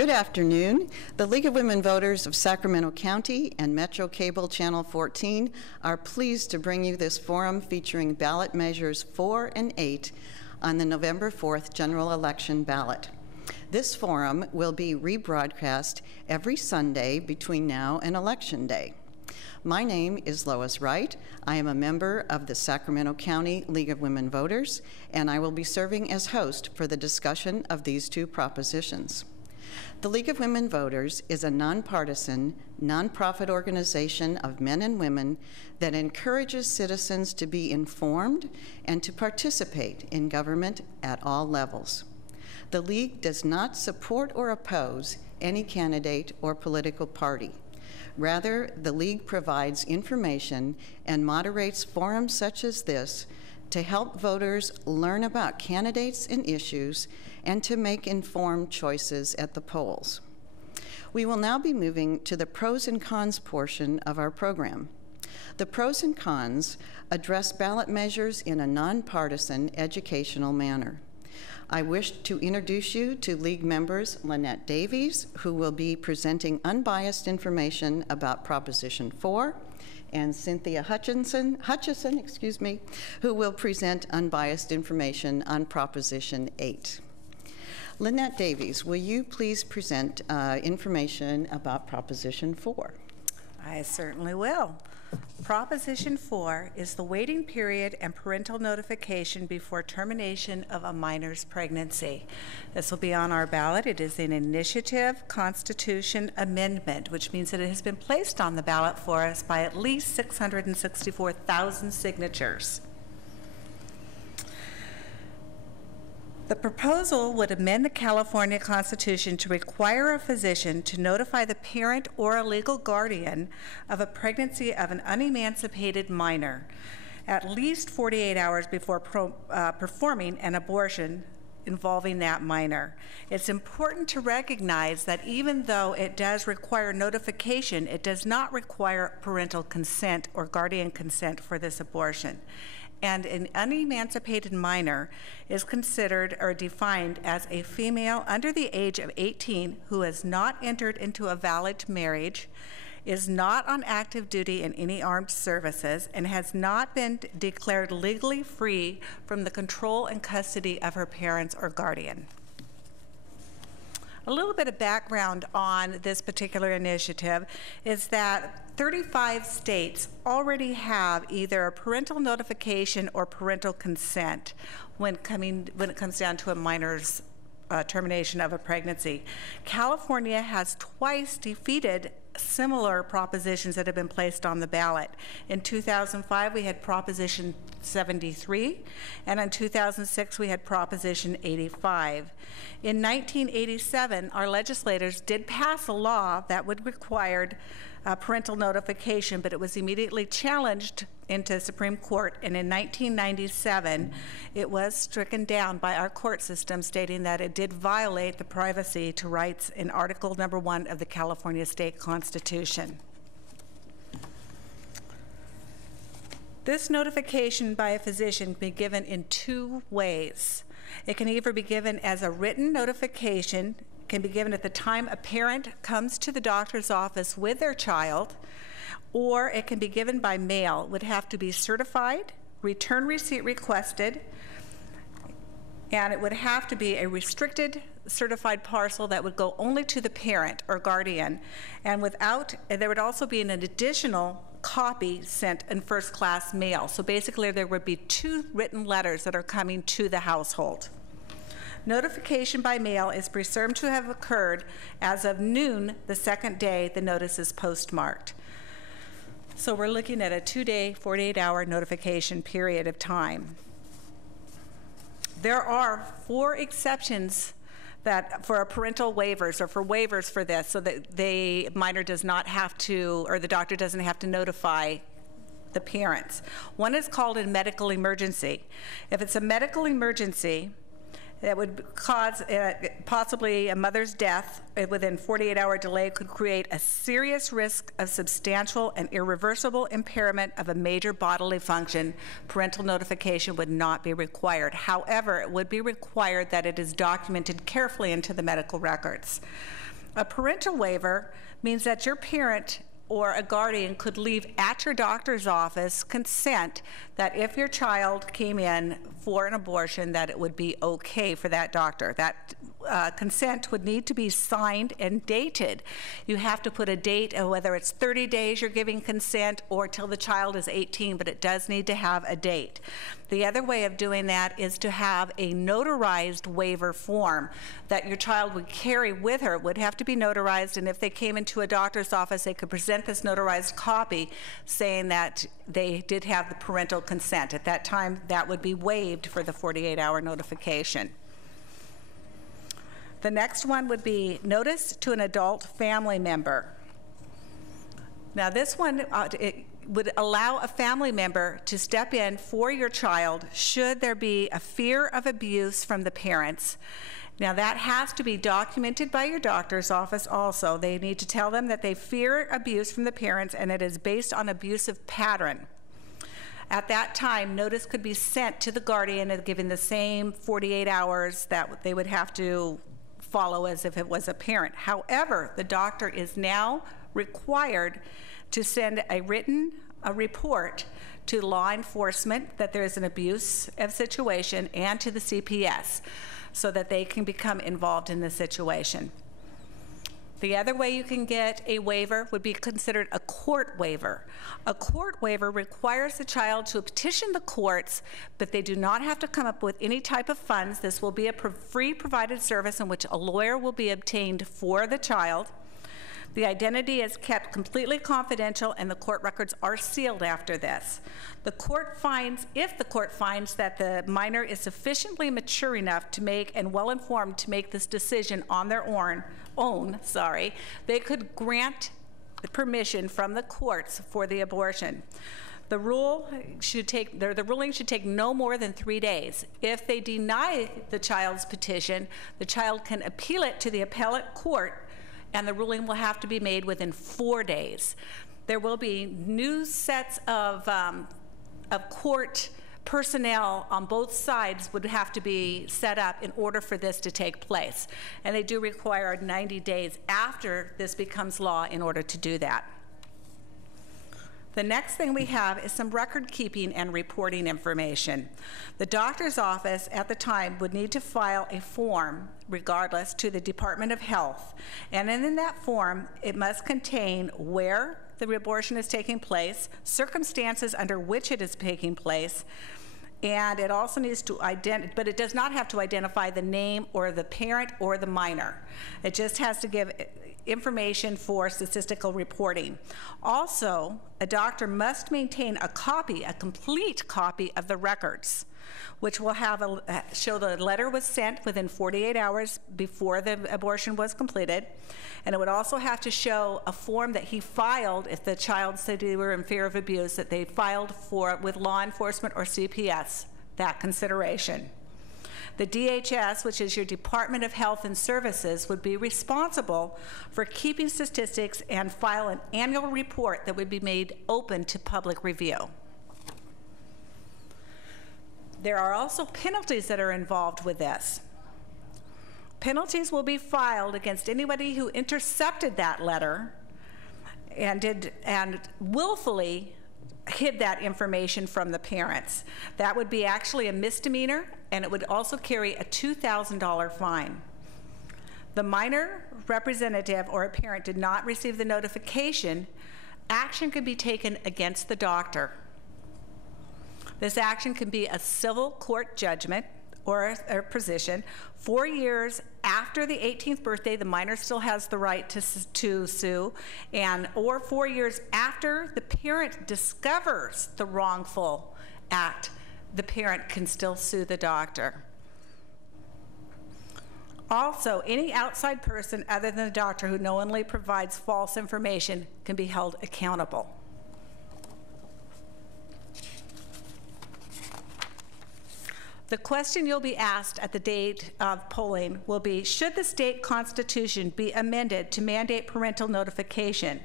Good afternoon. The League of Women Voters of Sacramento County and Metro Cable Channel 14 are pleased to bring you this forum featuring ballot measures 4 and 8 on the November 4th general election ballot. This forum will be rebroadcast every Sunday between now and Election Day. My name is Lois Wright. I am a member of the Sacramento County League of Women Voters, and I will be serving as host for the discussion of these two propositions. The League of Women Voters is a nonpartisan, nonprofit organization of men and women that encourages citizens to be informed and to participate in government at all levels. The League does not support or oppose any candidate or political party. Rather, the League provides information and moderates forums such as this to help voters learn about candidates and issues and to make informed choices at the polls. We will now be moving to the pros and cons portion of our program. The pros and cons address ballot measures in a nonpartisan educational manner. I wish to introduce you to League members Lynette Davies, who will be presenting unbiased information about Proposition 4, and Cynthia Hutchison, who will present unbiased information on Proposition 8. Lynette Davies, will you please present information about Proposition 4? I certainly will. Proposition 4 is the waiting period and parental notification before termination of a minor's pregnancy. This will be on our ballot. It is an initiative constitution amendment, which means that it has been placed on the ballot for us by at least 664,000 signatures. The proposal would amend the California Constitution to require a physician to notify the parent or a legal guardian of a pregnancy of an unemancipated minor at least 48 hours before performing an abortion involving that minor. It's important to recognize that even though it does require notification, it does not require parental consent or guardian consent for this abortion. And an unemancipated minor is considered or defined as a female under the age of 18 who has not entered into a valid marriage, is not on active duty in any armed services, and has not been declared legally free from the control and custody of her parents or guardian. A little bit of background on this particular initiative is that 35 states already have either a parental notification or parental consent when it comes down to a minor's termination of a pregnancy. California has twice defeated similar propositions that have been placed on the ballot. In 2005, we had Proposition 73, and in 2006, we had Proposition 85. In 1987, our legislators did pass a law that would require parental notification, but it was immediately challenged into the Supreme Court, and in 1997, it was stricken down by our court system, stating that it did violate the privacy to rights in Article Number 1 of the California State Constitution. This notification by a physician can be given in two ways. It can either be given as a written notification, can be given at the time a parent comes to the doctor's office with their child, or it can be given by mail. It would have to be certified, return receipt requested, and it would have to be a restricted certified parcel that would go only to the parent or guardian, and there would also be an additional copy sent in first-class mail. So basically there would be two written letters that are coming to the household. Notification by mail is presumed to have occurred as of noon the second day the notice is postmarked. So we're looking at a 2-day, 48-hour notification period of time. There are 4 exceptions that for parental waivers or for waivers for this, so that the minor does not have to, or the doctor doesn't have to notify the parents. One is called a medical emergency. If it's a medical emergency that would cause possibly a mother's death within 48-hour delay, could create a serious risk of substantial and irreversible impairment of a major bodily function, parental notification would not be required. However, it would be required that it is documented carefully into the medical records. A parental waiver means that your parent or a guardian could leave at your doctor's office consent that if your child came in for an abortion, that it would be okay for that doctor. That consent would need to be signed and dated. You have to put a date of whether it's 30 days you're giving consent or till the child is 18, but it does need to have a date. The other way of doing that is to have a notarized waiver form that your child would carry with her. It would have to be notarized, and if they came into a doctor's office, they could present this notarized copy saying that they did have the parental consent. At that time, that would be waived for the 48-hour notification. The next one would be notice to an adult family member. Now this one, it would allow a family member to step in for your child should there be a fear of abuse from the parents. Now that has to be documented by your doctor's office also. They need to tell them that they fear abuse from the parents and it is based on abusive pattern. At that time, notice could be sent to the guardian and given the same 48 hours that they would have to follow as if it was a parent. However, the doctor is now required to send a report to law enforcement that there is an abusive situation and to the CPS so that they can become involved in the situation. The other way you can get a waiver would be considered a court waiver. A court waiver requires the child to petition the courts, but they do not have to come up with any type of funds. This will be a free provided service in which a lawyer will be obtained for the child. The identity is kept completely confidential and the court records are sealed after this. The court finds, if the court finds that the minor is sufficiently mature enough to make and well-informed to make this decision on their own, they could grant the permission from the courts for the abortion. The ruling should take no more than 3 days. If they deny the child's petition, the child can appeal it to the appellate court and the ruling will have to be made within 4 days. There will be new sets of court personnel on both sides would have to be set up in order for this to take place. And they do require 90 days after this becomes law in order to do that. The next thing we have is some record keeping and reporting information. The doctor's office at the time would need to file a form, regardless, to the Department of Health. And then in that form, it must contain where the abortion is taking place, circumstances under which it is taking place, and it also needs to but it does not have to identify the name or the parent or the minor. It just has to give information for statistical reporting. Also, a doctor must maintain a complete copy of the records, which will have show the letter was sent within 48 hours before the abortion was completed, and it would also have to show a form that he filed if the child said they were in fear of abuse, that they filed with law enforcement or CPS, that consideration. The DHS, which is your Department of Health and Services, would be responsible for keeping statistics and file an annual report that would be made open to public review. There are also penalties that are involved with this. Penalties will be filed against anybody who intercepted that letter and willfully hid that information from the parents. That would be actually a misdemeanor, and it would also carry a $2,000 fine. The minor representative or a parent did not receive the notification, action could be taken against the doctor. This action can be a civil court judgment or a position. 4 years after the 18th birthday, the minor still has the right to sue, or 4 years after the parent discovers the wrongful act, the parent can still sue the doctor. Also, any outside person other than the doctor who knowingly provides false information can be held accountable. The question you'll be asked at the date of polling will be, should the state constitution be amended to mandate parental notification,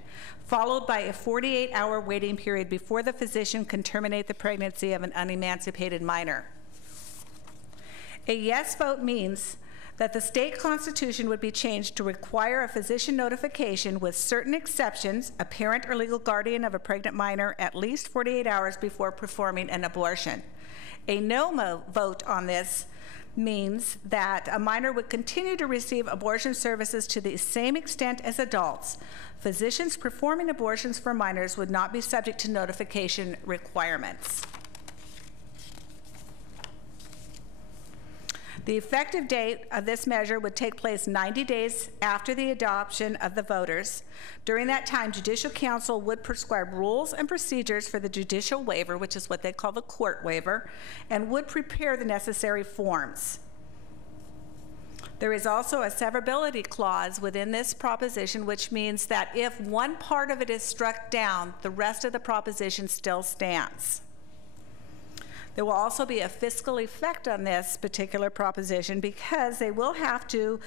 followed by a 48-hour waiting period before the physician can terminate the pregnancy of an unemancipated minor? A yes vote means that the state constitution would be changed to require a physician notification with certain exceptions, a parent or legal guardian of a pregnant minor at least 48 hours before performing an abortion. A no vote on this means that a minor would continue to receive abortion services to the same extent as adults. Physicians performing abortions for minors would not be subject to notification requirements. The effective date of this measure would take place 90 days after the adoption of the voters. During that time, Judicial Council would prescribe rules and procedures for the judicial waiver, which is what they call the court waiver, and would prepare the necessary forms. There is also a severability clause within this proposition, which means that if one part of it is struck down, the rest of the proposition still stands. There will also be a fiscal effect on this particular proposition because they will have to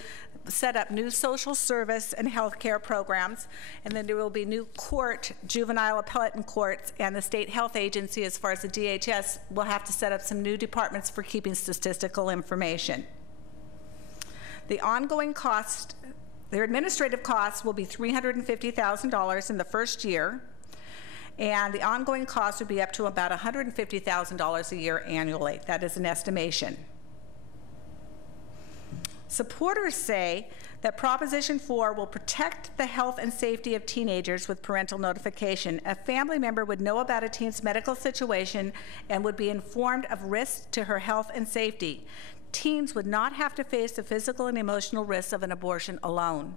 set up new social service and health care programs, and then there will be new court, juvenile appellate and courts, and the state health agency, as far as the DHS, will have to set up some new departments for keeping statistical information. The ongoing cost, their administrative costs will be $350,000 in the first year, and the ongoing cost would be up to about $150,000 a year annually. That is an estimation. Supporters say that Proposition 4 will protect the health and safety of teenagers with parental notification. A family member would know about a teen's medical situation and would be informed of risks to her health and safety. Teens would not have to face the physical and emotional risks of an abortion alone.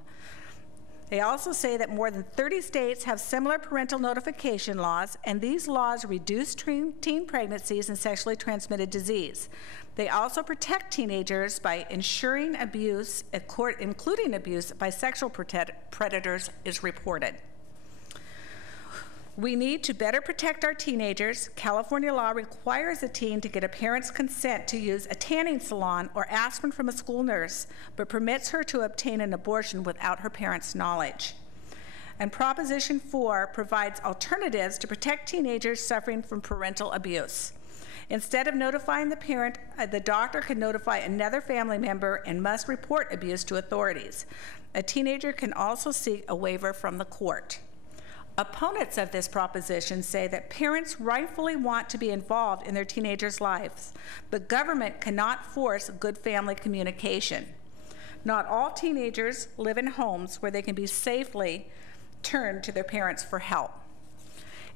They also say that more than 30 states have similar parental notification laws, and these laws reduce teen pregnancies and sexually transmitted disease. They also protect teenagers by ensuring abuse, including abuse by sexual predators, is reported. We need to better protect our teenagers. California law requires a teen to get a parent's consent to use a tanning salon or aspirin from a school nurse, but permits her to obtain an abortion without her parents' knowledge. And Proposition 4 provides alternatives to protect teenagers suffering from parental abuse. Instead of notifying the parent, the doctor can notify another family member and must report abuse to authorities. A teenager can also seek a waiver from the court. Opponents of this proposition say that parents rightfully want to be involved in their teenagers' lives, but government cannot force good family communication. Not all teenagers live in homes where they can be safely turned to their parents for help.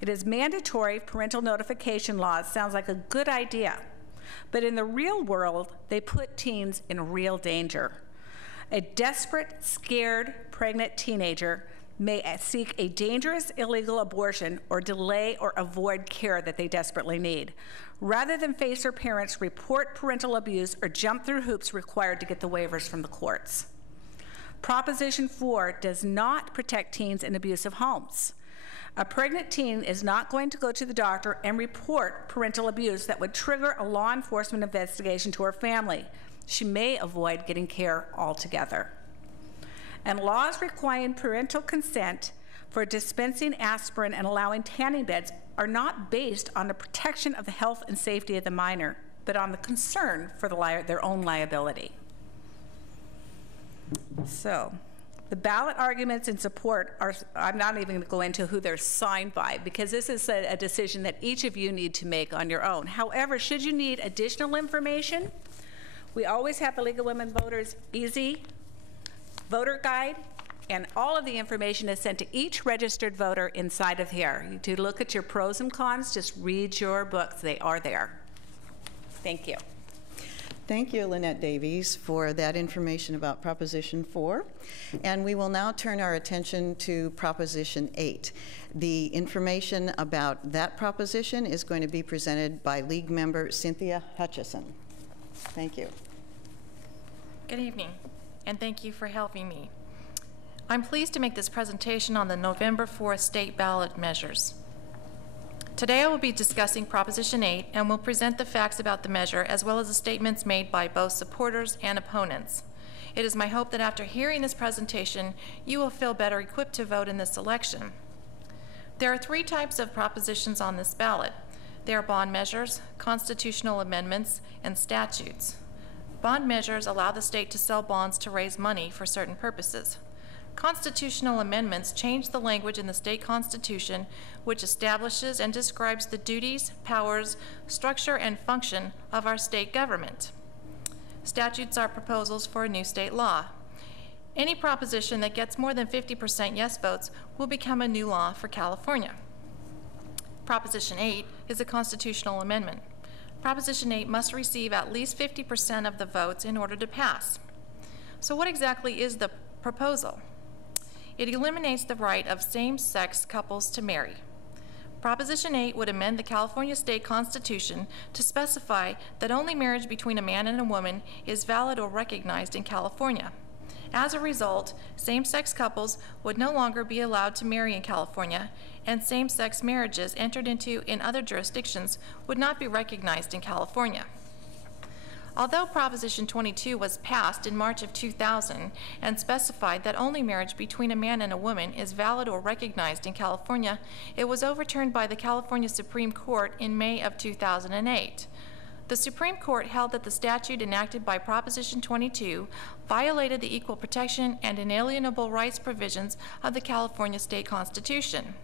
It is mandatory parental notification laws. Sounds like a good idea, but in the real world, they put teens in real danger. A desperate, scared, pregnant teenager may seek a dangerous, illegal abortion or delay or avoid care that they desperately need. Rather than face her parents, report parental abuse, or jump through hoops required to get the waivers from the courts. Proposition 4 does not protect teens in abusive homes. A pregnant teen is not going to go to the doctor and report parental abuse that would trigger a law enforcement investigation to her family. She may avoid getting care altogether. And laws requiring parental consent for dispensing aspirin and allowing tanning beds are not based on the protection of the health and safety of the minor, but on the concern for their own liability. So, the ballot arguments in support are, I'm not even going to go into who they're signed by, because this is a decision that each of you need to make on your own. However, should you need additional information, we always have the League of Women Voters Easy Voter Guide, and all of the information is sent to each registered voter inside of here. To look at your pros and cons, just read your books. They are there. Thank you. Thank you, Lynette Davies, for that information about Proposition 4. And we will now turn our attention to Proposition 8. The information about that proposition is going to be presented by League member Cynthia Hutchison. Thank you. Good evening, and thank you for helping me. I'm pleased to make this presentation on the November 4th state ballot measures. Today I will be discussing Proposition 8 and will present the facts about the measure as well as the statements made by both supporters and opponents. It is my hope that after hearing this presentation, you will feel better equipped to vote in this election. There are three types of propositions on this ballot. They are bond measures, constitutional amendments, and statutes. Bond measures allow the state to sell bonds to raise money for certain purposes. Constitutional amendments change the language in the state constitution, which establishes and describes the duties, powers, structure, and function of our state government. Statutes are proposals for a new state law. Any proposition that gets more than 50% yes votes will become a new law for California. Proposition 8 is a constitutional amendment. Proposition 8 must receive at least 50% of the votes in order to pass. So what exactly is the proposal? It eliminates the right of same-sex couples to marry. Proposition 8 would amend the California State Constitution to specify that only marriage between a man and a woman is valid or recognized in California. As a result, same-sex couples would no longer be allowed to marry in California, and same-sex marriages entered into in other jurisdictions would not be recognized in California. Although Proposition 22 was passed in March of 2000 and specified that only marriage between a man and a woman is valid or recognized in California, it was overturned by the California Supreme Court in May of 2008. The Supreme Court held that the statute enacted by Proposition 22 violated the equal protection and inalienable rights provisions of the California State Constitution.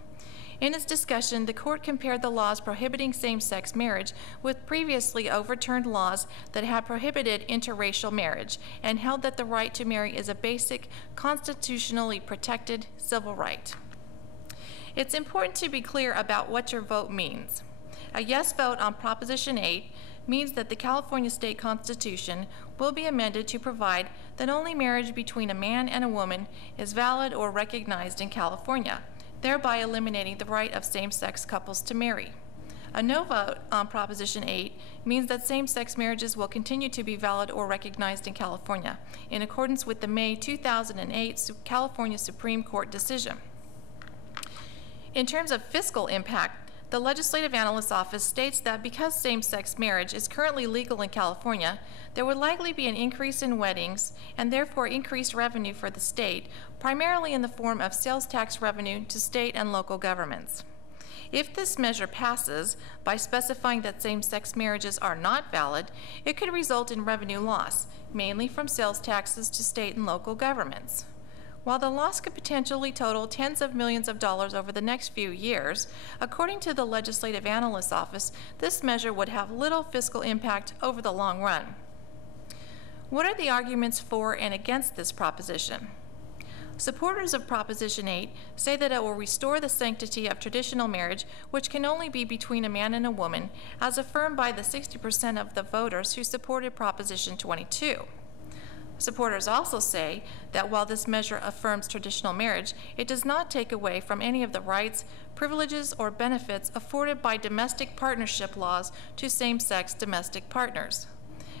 In its discussion, the court compared the laws prohibiting same-sex marriage with previously overturned laws that had prohibited interracial marriage and held that the right to marry is a basic, constitutionally protected civil right. It's important to be clear about what your vote means. A yes vote on Proposition 8 means that the California State Constitution will be amended to provide that only marriage between a man and a woman is valid or recognized in California, thereby eliminating the right of same-sex couples to marry. A no vote on Proposition 8 means that same-sex marriages will continue to be valid or recognized in California, in accordance with the May 2008 California Supreme Court decision. In terms of fiscal impact, the Legislative Analyst's Office states that because same-sex marriage is currently legal in California, there would likely be an increase in weddings and therefore increased revenue for the state, primarily in the form of sales tax revenue to state and local governments. If this measure passes, by specifying that same-sex marriages are not valid, it could result in revenue loss, mainly from sales taxes to state and local governments. While the loss could potentially total tens of millions of dollars over the next few years, according to the Legislative Analyst's Office, this measure would have little fiscal impact over the long run. What are the arguments for and against this proposition? Supporters of Proposition 8 say that it will restore the sanctity of traditional marriage, which can only be between a man and a woman, as affirmed by the 60% of the voters who supported Proposition 22. Supporters also say that while this measure affirms traditional marriage, it does not take away from any of the rights, privileges, or benefits afforded by domestic partnership laws to same-sex domestic partners.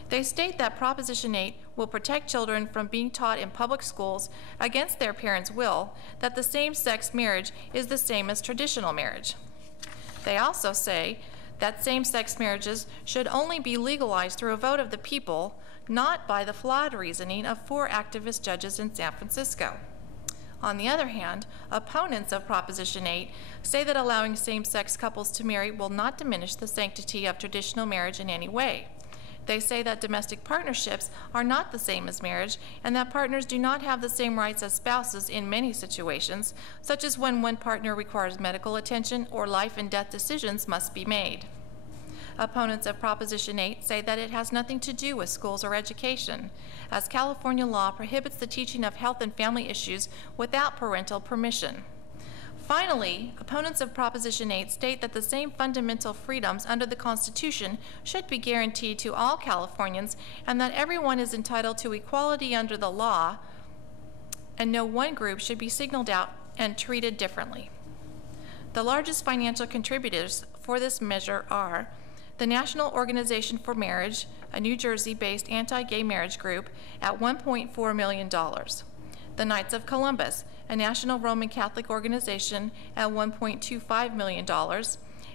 They state that Proposition 8 will protect children from being taught in public schools against their parents' will that the same-sex marriage is the same as traditional marriage. They also say that same-sex marriages should only be legalized through a vote of the people, not by the flawed reasoning of 4 activist judges in San Francisco. On the other hand, opponents of Proposition 8 say that allowing same-sex couples to marry will not diminish the sanctity of traditional marriage in any way. They say that domestic partnerships are not the same as marriage and that partners do not have the same rights as spouses in many situations, such as when one partner requires medical attention or life and death decisions must be made. Opponents of Proposition 8 say that it has nothing to do with schools or education, as California law prohibits the teaching of health and family issues without parental permission. Finally, opponents of Proposition 8 state that the same fundamental freedoms under the Constitution should be guaranteed to all Californians and that everyone is entitled to equality under the law and no one group should be singled out and treated differently. The largest financial contributors for this measure are the National Organization for Marriage, a New Jersey-based anti-gay marriage group, at $1.4 million. The Knights of Columbus, a national Roman Catholic organization, at $1.25 million,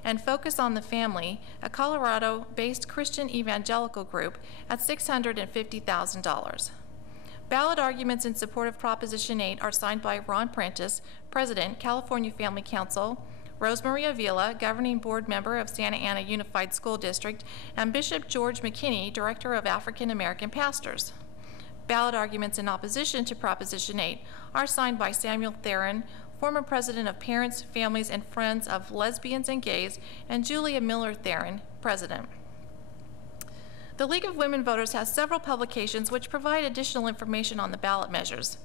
and Focus on the Family, a Colorado-based Christian evangelical group, at $650,000. Ballot arguments in support of Proposition 8 are signed by Ron Prentice, President, California Family Council, Rosemary Avila, Governing Board Member of Santa Ana Unified School District, and Bishop George McKinney, Director of African American Pastors. Ballot arguments in opposition to Proposition 8 are signed by Samuel Theron, former president of Parents, Families, and Friends of Lesbians and Gays, and Julia Miller Theron, president. The League of Women Voters has several publications which provide additional information on the ballot measures.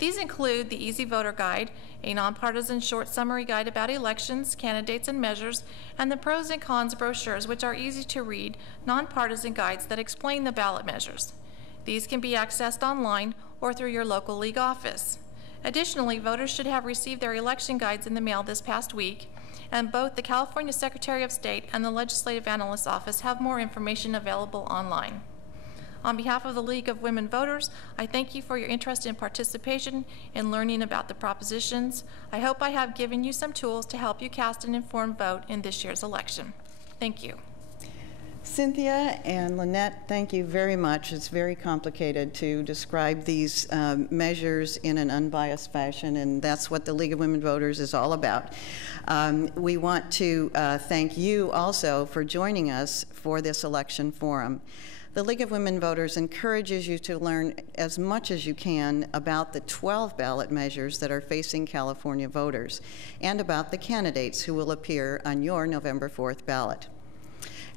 These include the Easy Voter Guide, a nonpartisan short summary guide about elections, candidates, and measures, and the pros and cons brochures, which are easy to read, nonpartisan guides that explain the ballot measures. These can be accessed online or through your local league office. Additionally, voters should have received their election guides in the mail this past week, and both the California Secretary of State and the Legislative Analyst's Office have more information available online. On behalf of the League of Women Voters, I thank you for your interest and participation in learning about the propositions. I hope I have given you some tools to help you cast an informed vote in this year's election. Thank you. Cynthia and Lynette, thank you very much. It's very complicated to describe these measures in an unbiased fashion, and that's what the League of Women Voters is all about. We want to thank you also for joining us for this election forum. The League of Women Voters encourages you to learn as much as you can about the 12 ballot measures that are facing California voters and about the candidates who will appear on your November 4th ballot.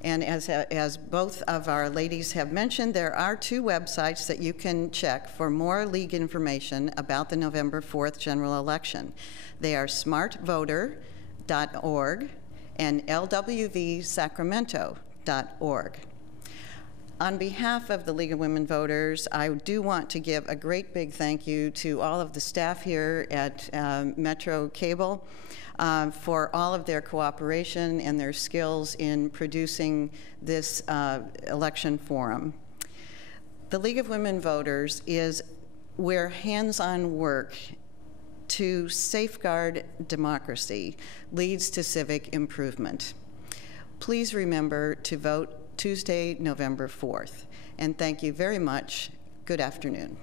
And as both of our ladies have mentioned, there are 2 websites that you can check for more league information about the November 4th general election. They are smartvoter.org and LWVsacramento.org. On behalf of the League of Women Voters, I do want to give a great big thank you to all of the staff here at Metro Cable for all of their cooperation and their skills in producing this election forum. The League of Women Voters is where hands-on work to safeguard democracy leads to civic improvement. Please remember to vote Tuesday, November 4th. And thank you very much. Good afternoon.